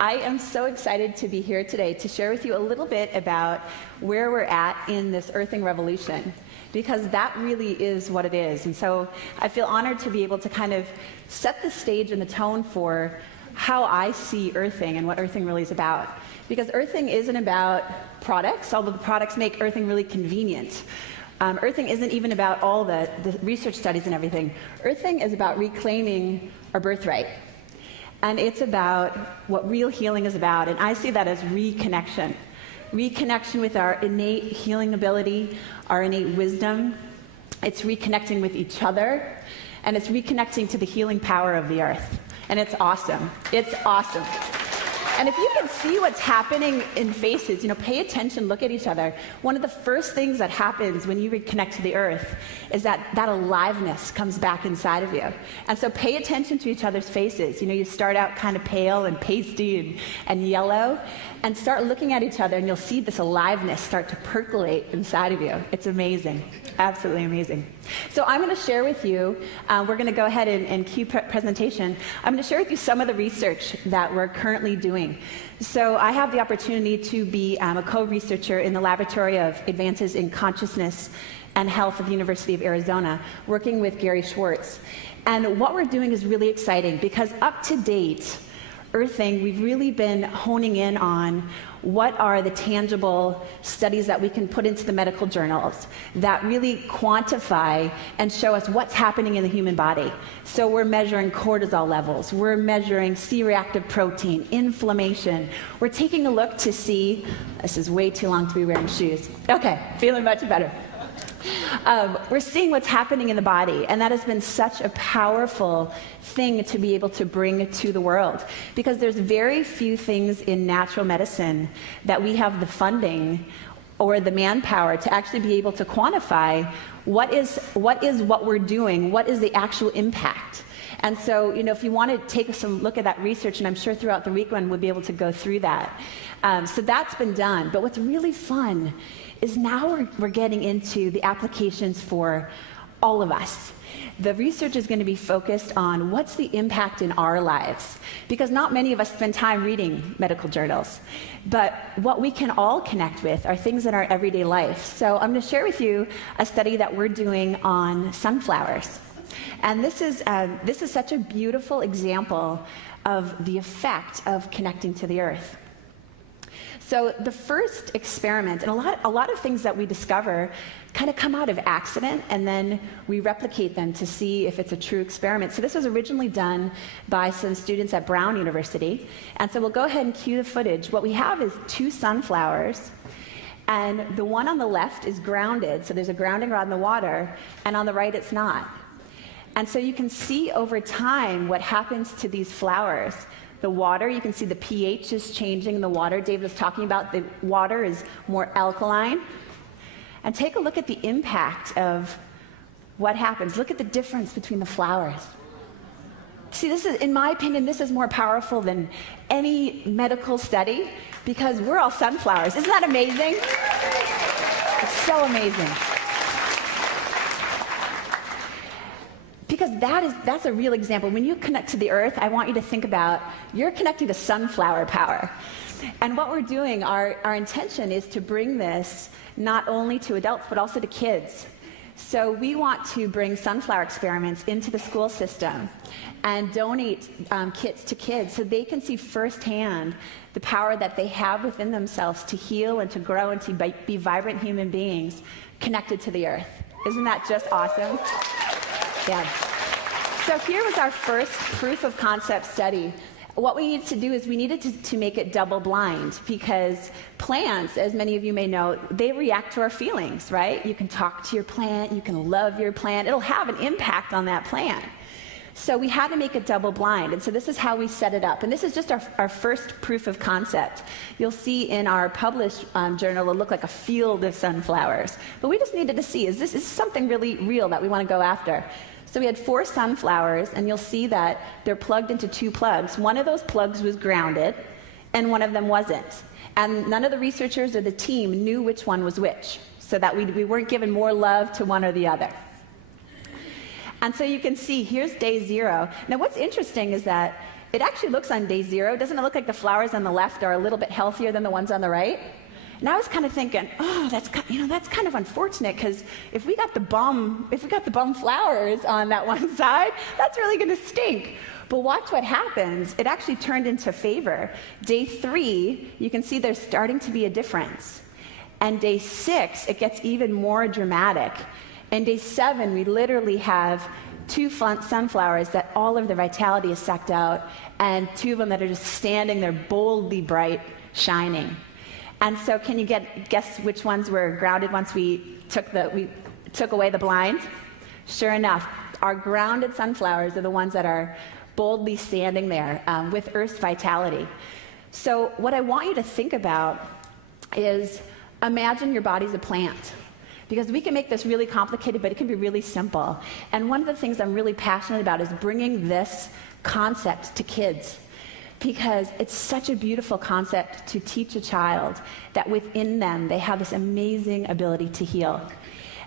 I am so excited to be here today to share with you a little bit about where we're at in this earthing revolution, because that really is what it is. And so I feel honored to be able to kind of set the stage and the tone for how I see earthing and what earthing really is about. Because earthing isn't about products, although the products make earthing really convenient. Earthing isn't even about all the research studies and everything. Earthing is about reclaiming our birthright. And it's about what real healing is about. And I see that as reconnection. Reconnection with our innate healing ability, our innate wisdom. It's reconnecting with each other. And it's reconnecting to the healing power of the earth. And it's awesome. It's awesome. And if you can see what's happening in faces, pay attention, look at each other. One of the first things that happens when you reconnect to the earth is that aliveness comes back inside of you. And so pay attention to each other's faces. You start out kind of pale and pasty and yellow, and start looking at each other, and you'll see this aliveness start to percolate inside of you. It's amazing. Absolutely amazing. So I'm going to share with you, we're going to go ahead and cue presentation. I'm going to share with you some of the research that we're currently doing. So I have the opportunity to be a co-researcher in the Laboratory of Advances in Consciousness and Health at the University of Arizona, working with Gary Schwartz. And what we're doing is really exciting because up to date, earthing, we've really been honing in on what are the tangible studies that we can put into the medical journals that really quantify and show us what's happening in the human body. So we're measuring cortisol levels, we're measuring C-reactive protein, inflammation. We're taking a look to see, this is way too long to be wearing shoes. Okay, feeling much better. We're seeing what's happening in the body, and that has been such a powerful thing to be able to bring to the world, because there's very few things in natural medicine that we have the funding or the manpower to actually be able to quantify what is what we're doing, what is the actual impact. And so, if you want to take some look at that research, and I'm sure throughout the weekend we'll be able to go through that. So that's been done. But what's really fun is now we're getting into the applications for all of us. The research is going to be focused on what's the impact in our lives, because not many of us spend time reading medical journals. But what we can all connect with are things in our everyday life. So I'm going to share with you a study that we're doing on sunflowers. And this is such a beautiful example of the effect of connecting to the earth. So the first experiment, and a lot of things that we discover kind of come out of accident, and then we replicate them to see if it's a true experiment. So this was originally done by some students at Brown University. And so we'll go ahead and cue the footage. What we have is 2 sunflowers, and the one on the left is grounded, so there's a grounding rod in the water, and on the right it's not. And so you can see over time what happens to these flowers. The water, you can see the pH is changing in the water. David was talking about the water is more alkaline. And take a look at the impact of what happens. Look at the difference between the flowers. See, this is, in my opinion, this is more powerful than any medical study because we're all sunflowers. Isn't that amazing? It's so amazing. Because that's a real example. When you connect to the earth, I want you to think about you're connecting to sunflower power. And what we're doing, our intention is to bring this not only to adults, but also to kids. So we want to bring sunflower experiments into the school system and donate kits to kids so they can see firsthand the power that they have within themselves to heal and to grow and to be vibrant human beings connected to the earth. Isn't that just awesome? Yeah. So here was our first proof of concept study. What we needed to do is we needed to make it double blind, because plants, as many of you may know, they react to our feelings, right? You can talk to your plant, you can love your plant, it'll have an impact on that plant. So we had to make it double blind, and so this is how we set it up. And this is just our first proof of concept. You'll see in our published journal, it'll look like a field of sunflowers. But we just needed to see, is this something really real that we want to go after? So we had 4 sunflowers, and you'll see that they're plugged into 2 plugs. One of those plugs was grounded, and one of them wasn't. And none of the researchers or the team knew which one was which, so that we weren't giving more love to one or the other. And so you can see, here's day 0. Now what's interesting is that it actually looks on day 0, doesn't it look like the flowers on the left are a little bit healthier than the ones on the right? And I was kind of thinking, oh, that's kind of unfortunate, because if we got the bum flowers on that one side, that's really going to stink. But watch what happens. It actually turned into favor. Day 3, you can see there's starting to be a difference. And day 6, it gets even more dramatic. And day 7, we literally have 2 sunflowers that all of the vitality is sucked out, and 2 of them that are just standing there boldly bright, shining. And so can you guess which ones were grounded once we took away the blind? Sure enough, our grounded sunflowers are the ones that are boldly standing there with Earth's vitality. So what I want you to think about is, imagine your body's a plant. Because we can make this really complicated, but it can be really simple. And one of the things I'm really passionate about is bringing this concept to kids. Because it's such a beautiful concept to teach a child that within them they have this amazing ability to heal.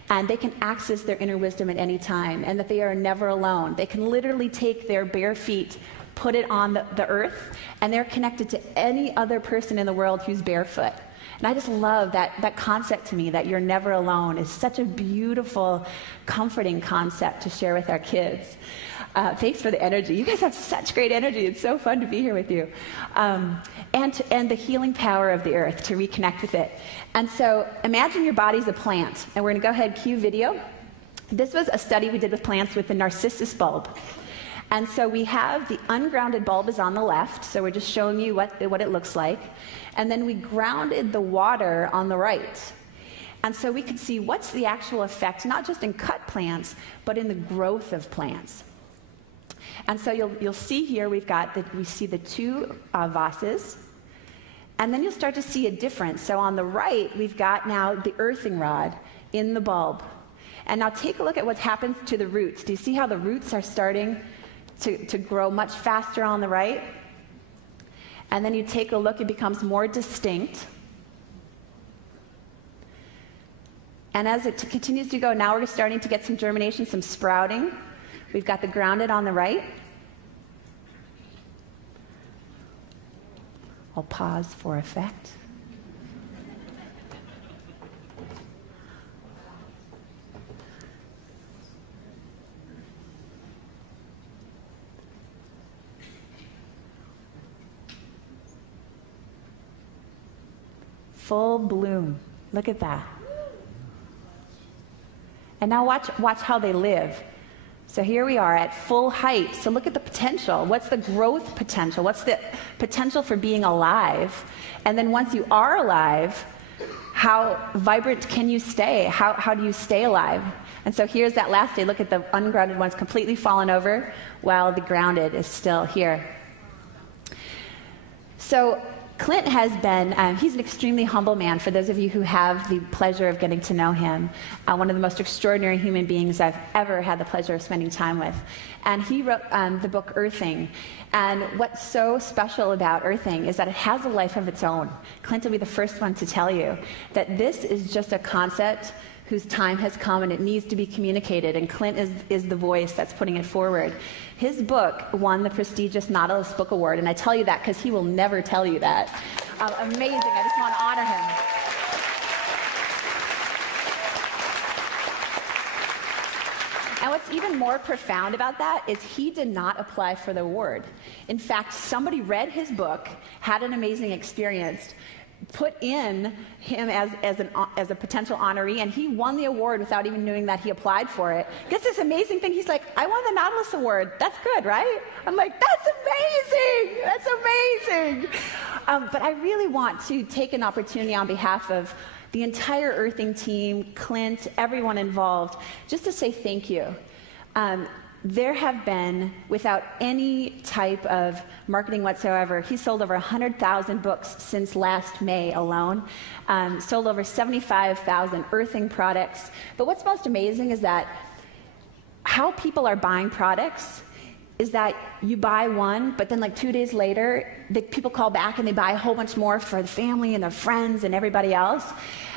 And they can access their inner wisdom at any time, and that they are never alone. They can literally take their bare feet, put it on the earth, and they're connected to any other person in the world who's barefoot. And I just love that concept to me, that you're never alone, is such a beautiful, comforting concept to share with our kids. Thanks for the energy. You guys have such great energy. It's so fun to be here with you. And the healing power of the earth, to reconnect with it. And so imagine your body's a plant. And we're going to go ahead, cue video. This was a study we did with plants with the narcissus bulb. And so we have the ungrounded bulb is on the left, so we're just showing you what it looks like. And then we grounded the water on the right. And so we could see what's the actual effect, not just in cut plants, but in the growth of plants. And so you'll see here we see the 2 vases, and then you'll start to see a difference. So on the right, we've got now the earthing rod in the bulb. And now take a look at what happens to the roots. Do you see how the roots are starting to grow much faster on the right? And then you take a look, it becomes more distinct. And as it continues to go, now we're starting to get some germination, some sprouting. We've got the grounded on the right. I'll pause for effect. Full bloom. Look at that. And now watch how they live. So here we are at full height. So look at the potential. What's the growth potential? What's the potential for being alive? And then once you are alive, how vibrant can you stay? How do you stay alive? And so here's that last day. Look at the ungrounded ones completely fallen over, while the grounded is still here. So Clint has been, he's an extremely humble man, for those of you who have the pleasure of getting to know him. One of the most extraordinary human beings I've ever had the pleasure of spending time with. And he wrote the book Earthing. And what's so special about Earthing is that it has a life of its own. Clint will be the first one to tell you that this is just a concept whose time has come and it needs to be communicated, and Clint is the voice that's putting it forward. His book won the prestigious Nautilus Book Award, and I tell you that because he will never tell you that. Amazing. I just want to honor him. And what's even more profound about that is he did not apply for the award. In fact, somebody read his book, had an amazing experience, put in him as a potential honoree, and he won the award without even knowing that he applied for it. Gets this amazing thing. He's like, I won the Nautilus Award. That's good, right? I'm like, that's amazing. That's amazing. But I really want to take an opportunity on behalf of the entire Earthing team, Clint, everyone involved, just to say thank you. There have been, without any type of marketing whatsoever, he sold over 100,000 books since last May alone, sold over 75,000 Earthing products. But what's most amazing is that how people are buying products is that you buy one, but then like 2 days later, the people call back and they buy a whole bunch more for the family and their friends and everybody else.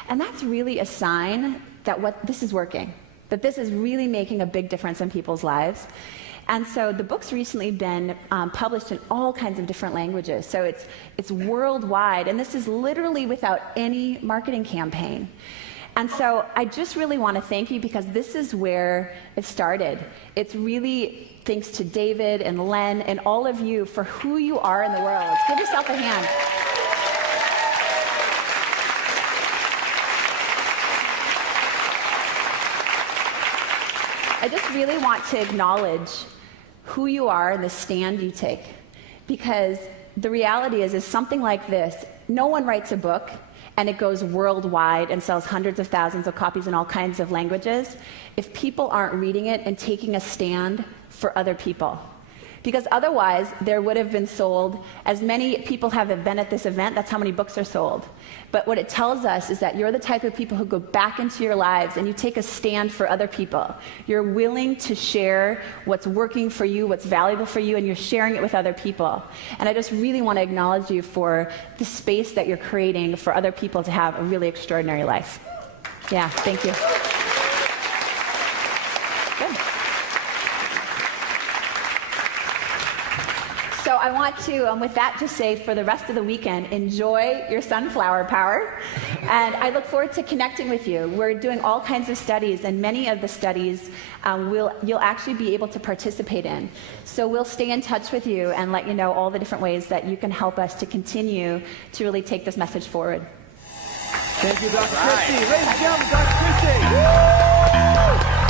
And that's really a sign that this is working, that this is really making a big difference in people's lives. And so the book's recently been published in all kinds of different languages. So it's worldwide, and this is literally without any marketing campaign. And so I just really want to thank you, because this is where it started. It's really thanks to David and Len and all of you for who you are in the world. Give yourself a hand. I just really want to acknowledge who you are and the stand you take, because the reality is something like this, no one writes a book and it goes worldwide and sells hundreds of thousands of copies in all kinds of languages if people aren't reading it and taking a stand for other people. Because otherwise, there would have been sold, as many people have been at this event, that's how many books are sold. But what it tells us is that you're the type of people who go back into your lives and you take a stand for other people. You're willing to share what's working for you, what's valuable for you, and you're sharing it with other people. And I just really want to acknowledge you for the space that you're creating for other people to have a really extraordinary life. Yeah, thank you. So I want to, with that, just say for the rest of the weekend, enjoy your sunflower power. And I look forward to connecting with you. We're doing all kinds of studies, and many of the studies you'll actually be able to participate in. So we'll stay in touch with you and let you know all the different ways that you can help us to continue to really take this message forward. Thank you, Dr. Christy. Ladies and gentlemen, Dr. Christy. Woo!